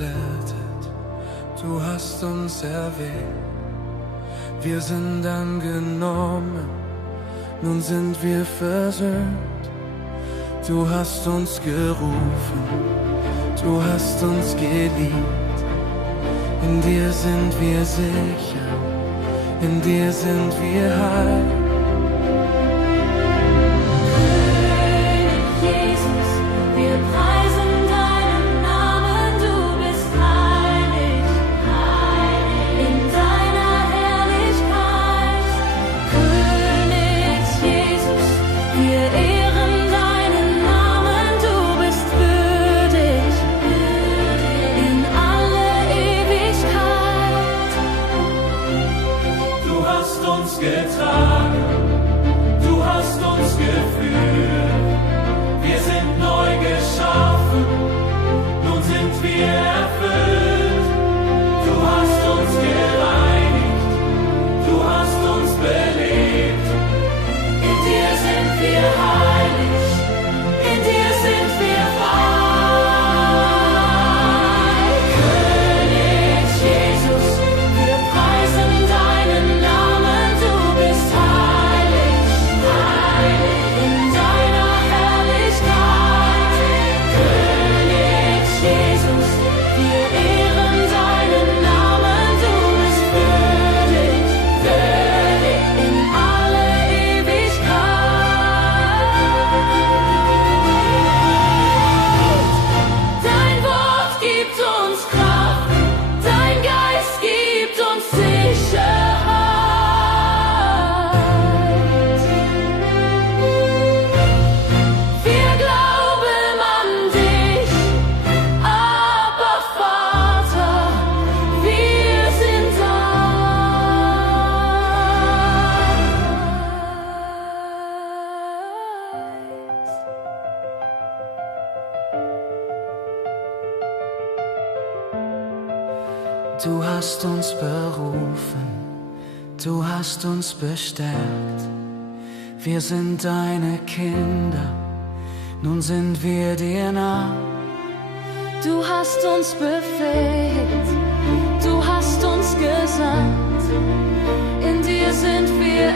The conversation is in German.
errettet, du hast uns erwählt. Wir sind angenommen, nun sind wir versöhnt. Du hast uns gerufen, du hast uns geliebt. In dir sind wir sicher, in dir sind wir heil. Getragen, du hast uns geführt, wir sind neu geschaffen, nun sind wir erfüllt. Du hast uns gereinigt, du hast uns belebt, in dir sind wir heilig, in dir sind wir frei. König Jesus, wir preisen deinen Namen. Du hast uns berufen, du hast uns bestärkt. Wir sind deine Kinder, nun sind wir dir nah. Du hast uns befähigt, du hast uns gesandt, in dir sind wir